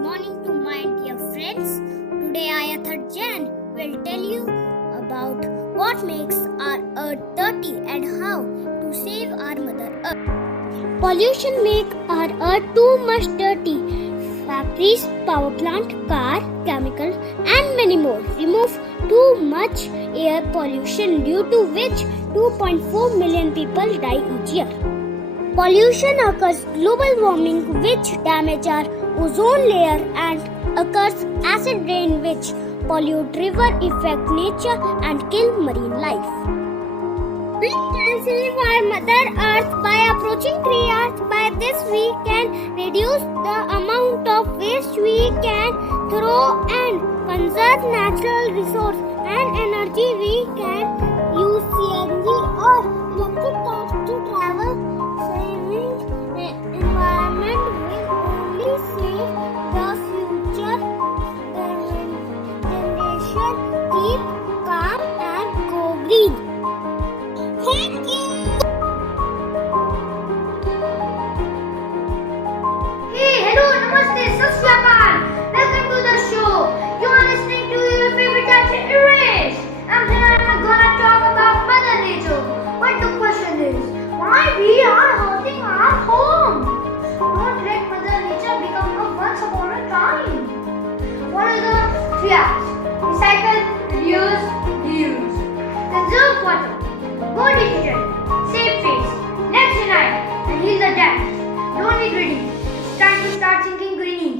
morning to my dear friends. Today Ayathar Jain will tell you about what makes our earth dirty and how to save our mother earth. Pollution makes our earth too much dirty. Factories, power plant, car, chemical and many more remove too much air pollution, due to which 2.4 million people die each year. Pollution occurs global warming, which damage our ozone layer, and occurs acid rain, which pollute river, affect nature and kill marine life. We can save our mother earth by approaching tree earth. By this we can reduce the amount of waste we can throw and conserve natural resource and energy. We can use CNG or electric cars to travel. Saving the environment will only save the future generation. Keep calm and go green. Thank you. Hey, hello, namaste, sat shri akal. Welcome to the show. You are listening to your favorite teacher, Irish. And today I'm gonna talk about Mother Nature. But the question is, why we are hurting our home? Don't let Mother Nature become a once upon a time. What are the 3 R's? Recycle, reuse, reuse. Conserve water. Go digital. Save face. Let's unite and heal the damage. Don't be greedy. It's time to start thinking greeny.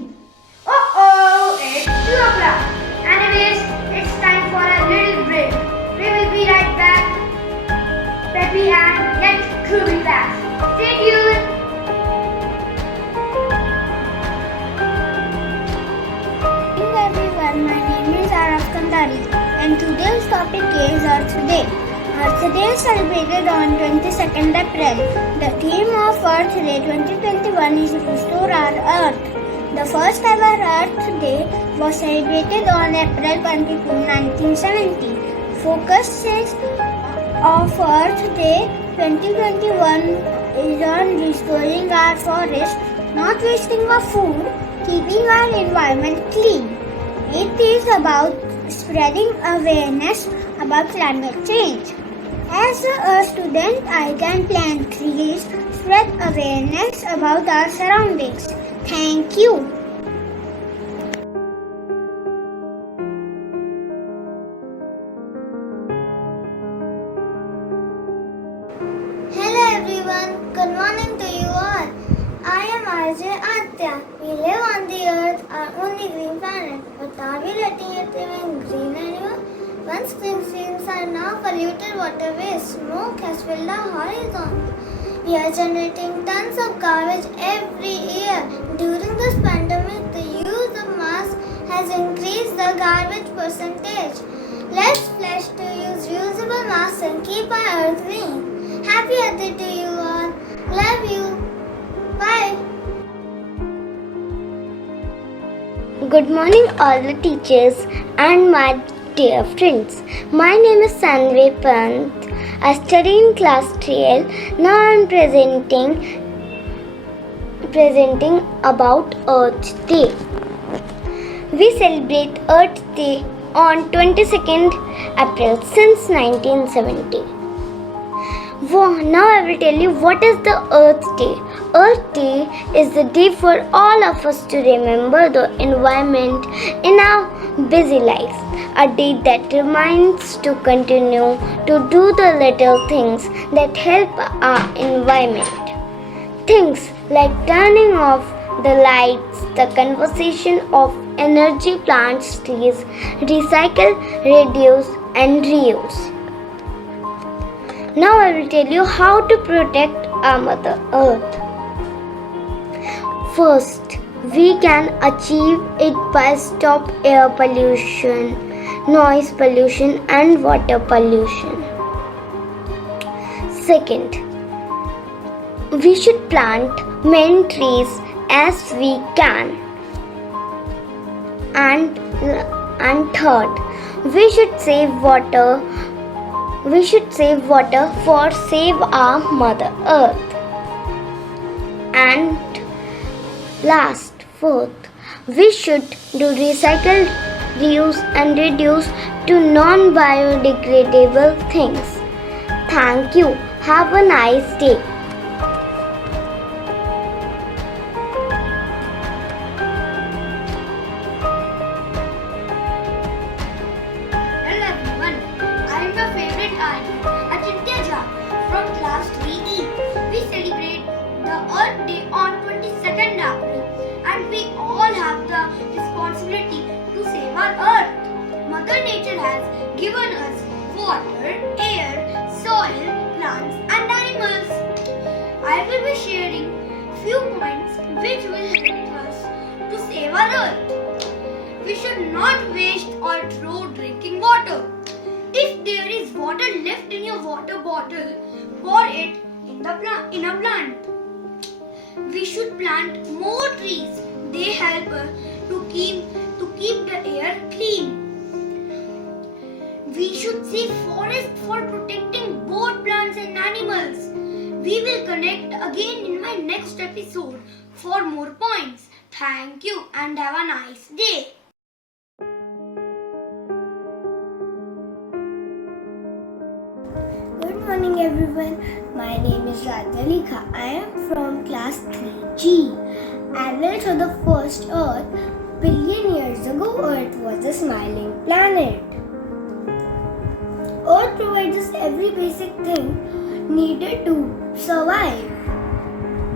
It's 2 o'clock. Anyways, it's time for a little break. We will be right back. Peppy and yet truly fast. Stay tuned. Hello everyone, my name is Araf Kandari and today's topic is Earth Day. Earth Day is celebrated on 22nd April. The theme of Earth Day 2021 is Restore Our Earth. The first ever Earth Day was celebrated on April 22, 1970. Focus of Earth Day 2021 is on restoring our forest, not wasting our food, keeping our environment clean. It is about spreading awareness about climate change. As a student, I can plant trees, spread awareness about our surroundings. Thank you. Hello everyone, good morning to you all. I am RJ Atya. We live on the earth, our only green planet. But are we letting it remain green anymore? Once clean streams are now polluted waterways. Smoke has filled our horizon. We are generating tons of garbage every year. During this pandemic, the use of masks has increased the garbage percentage. Let's pledge to use reusable masks and keep our earth green. Happy Earth Day to you all. Love you. Bye. Good morning, all the teachers and my dear friends. My name is Sanvi Pant. I study in class 12. Now I am presenting about Earth Day. We celebrate Earth Day on 22nd April since 1970. Now I will tell you what is the Earth Day. Earth Day is the day for all of us to remember the environment in our busy lives. A day that reminds to continue to do the little things that help our environment. Things like turning off the lights, the conservation of energy, plants trees, recycle, reduce and reuse. Now I will tell you how to protect our Mother Earth. First, we can achieve it by stop air pollution, noise pollution and water pollution. Second, we should plant many trees as we can. And third, we should save water. We should save water for save our Mother Earth. And last, fourth, We should do recycle, reuse, and reduce to non biodegradable things. Thank you. Have a nice day. Hello everyone, I am your favorite aunt, Achintya Jha from class 3E. We celebrate the Earth Day on 22nd April and we all have the responsibility to save our Earth. Mother Nature has given us water, air, soil, plants and animals. I will be sharing few points which will help us to save our Earth. We should not waste or throw drinking water. If there is water left in your water bottle, pour it in a plant. We should plant more trees. They help to keep the air clean. We should save forest for protecting both plants and animals. We will connect again in my next episode for more points. Thank you and have a nice day. Good morning everyone. My name is Radhalika. I am from class 3G. Average of the first Earth, billion years ago, Earth was a smiling planet. Earth provides us every basic thing needed to survive.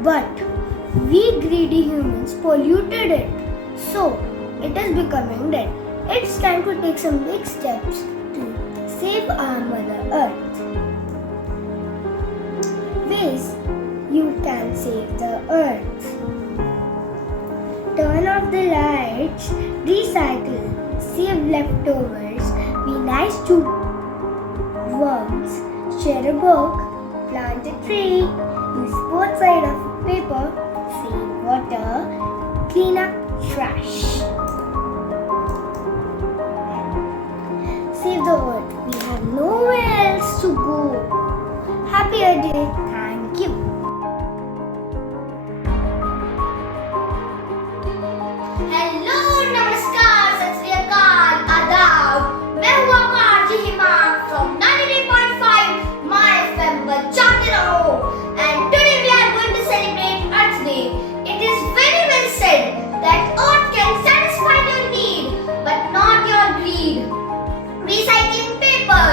But we greedy humans polluted it. So it is becoming dead. It's time to take some big steps to save our Mother Earth. Ways you can save the earth. Turn off the lights, recycle, save leftovers, be nice to worms, share a book, plant a tree, use both sides of paper, save water, clean up trash. Save the earth. We have nowhere else to go. Happy Earth Day. Thank you. Hello नमस्कार सत श्री अकाल आदाब मैं हूँ आपका RJ Himansh from 93.5 my FM बजाते रहो and today we are going to celebrate Earth Day it is very well said that earth can satisfy your need but not your greed recycling paper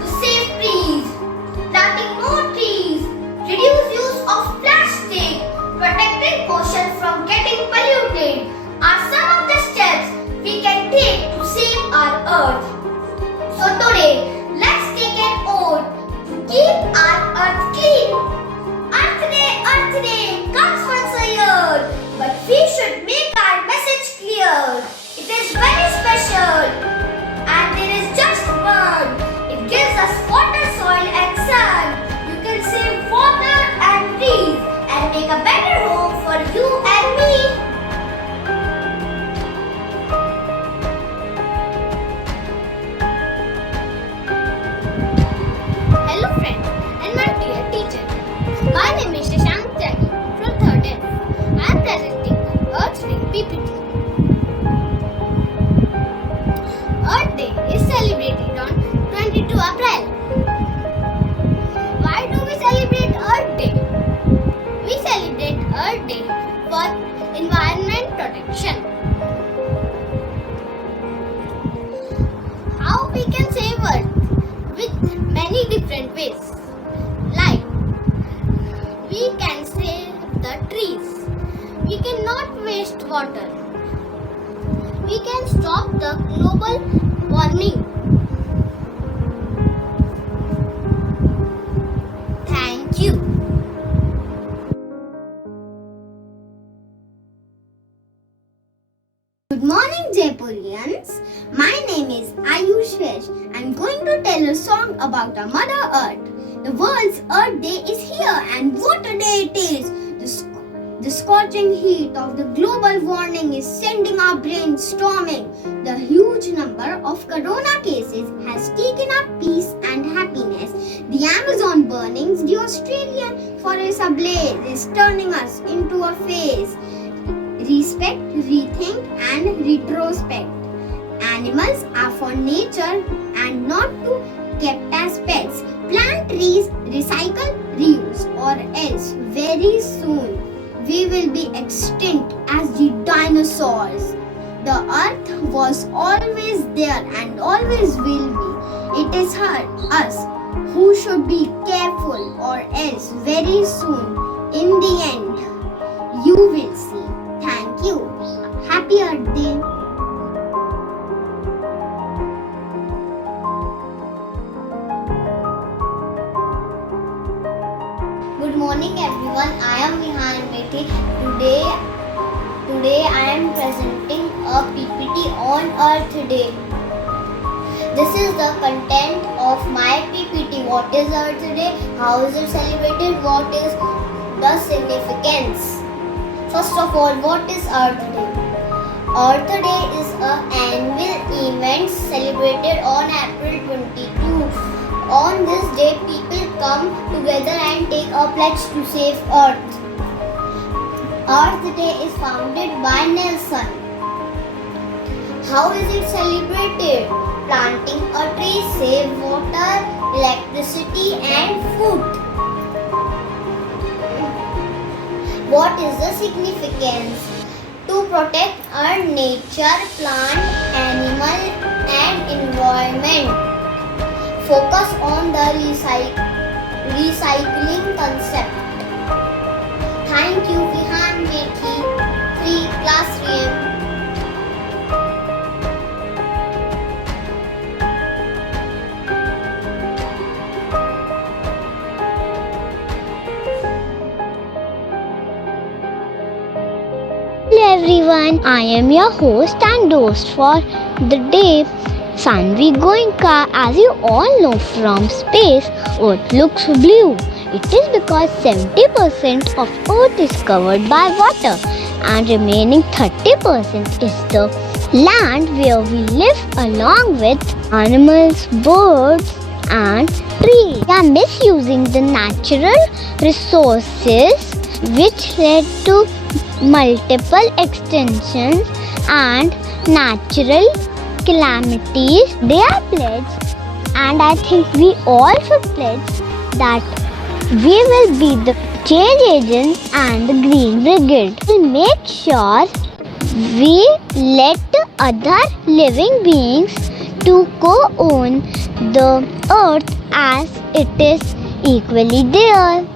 to save trees planting more trees reduce use of plastic protecting oceans from getting polluted are some of the steps we can take to save our earth. So today, let's take an oath to keep our earth clean. Earth Day comes once a year, but we should make our message clear. It is very special, and there is just one. It gives us water, soil, and sun. You can save water and trees and make a better home for you and me. Hello friends and my dear teacher. My name is Shashank Tyagi from 3rd F. I am presenting Earth Day PPT. Earth Day is celebrated on 22 April. Why do we celebrate Earth Day? We celebrate Earth Day for environment protection. How we can save Earth? With many different ways. Like, we can save the trees. We cannot waste water. We can stop the global warming. Thank you. Good morning, Jaipurians. My name is Ayush Vesh. I'm going to tell a song about our Mother Earth. The world's Earth Day is here, and what a day it is! The scorching heat of the global warming is sending our brains storming. The huge number of corona cases has taken up peace and happiness. The Amazon burnings, the Australian forest ablaze is turning us into a phase. respect, rethink, and retrospect. Animals are for nature and not to kept as pets. Plant trees, recycle, reuse, or else very soon we will be extinct as the dinosaurs. The earth was always there and always will be. It is us who should be careful, or else very soon, in the end, you will see. Thank you. Happy Earth Day. Good morning everyone, I am Vihan Methi. Today I am presenting a PPT on Earth Day. This is the content of my PPT. What is Earth Day? How is it celebrated? What is the significance? First of all, what is Earth Day? Earth Day is an annual event celebrated on April 22. On this day, people come together and take a pledge to save Earth. Earth Day is founded by Nelson. How is it celebrated? Planting a tree saves water, electricity and food. What is the significance? To protect our nature, plant, animal and environment. Focus on the recycling concept. Thank you, Vihan Methi, 3 Class 3M. Hello everyone, I am your host and host for the day, Sanvi Goenka. As you all know from space, Earth looks blue. It is because 70% of Earth is covered by water and remaining 30% is the land where we live along with animals, birds and trees. We are misusing the natural resources which led to multiple extinctions and natural calamities. They are pledged, and I think we all should pledge that we will be the change agents and the Green Brigade. We'll make sure we let other living beings to co-own the earth as it is equally theirs.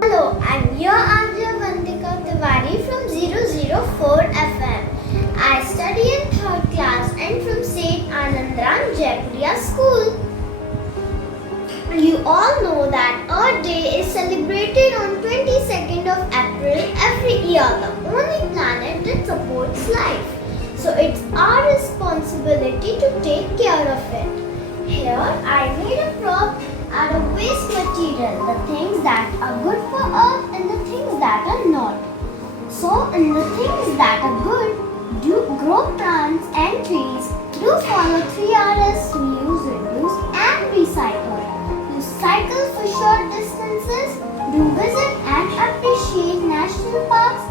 Hello, I'm your Anja Vantika Tiwari from 004 FM. I study in 3rd class and from St. Anandram Jaipuria School. You all know that Earth Day is celebrated on 22nd of April every year, the only planet that supports life. So it's our responsibility to take care of it. Here I made a prop out of waste material, the things that are good for Earth and the things that are not. So in the things that are good, do grow plants and trees, do follow 3Rs, reuse, reduce and recycle. You cycle for short distances, do visit and appreciate national parks,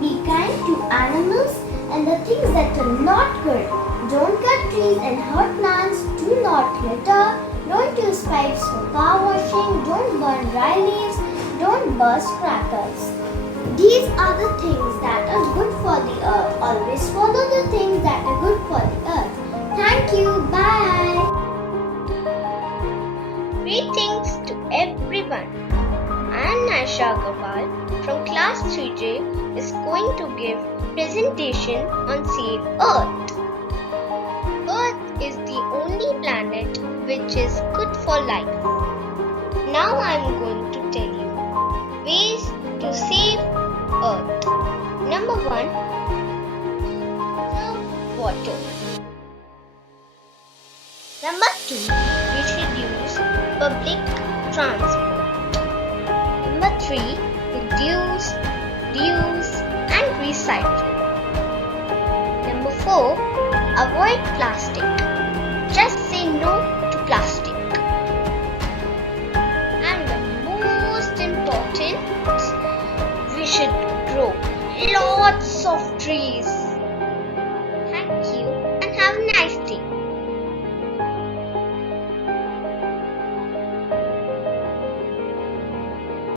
be kind to animals and the things that are not good. Don't cut trees and hurt plants, do not litter, don't use pipes for car washing, don't burn dry leaves, don't burst crackers. These are the things that are good for the earth. Always follow the things that are good for the earth. Thank you. Bye. Greetings to everyone. I am Naisha Agarwal from class 3J is going to give presentation on Save Earth. Earth is the only planet which is good for life. Now I am going to tell you ways to save Earth. Number 1, conserve water. Number 2, we should use public transport. Number 3, reduce, reuse and recycle. Number 4, avoid plastic. Just say no to plastic. And the most important, we should grow lots of trees. Thank you.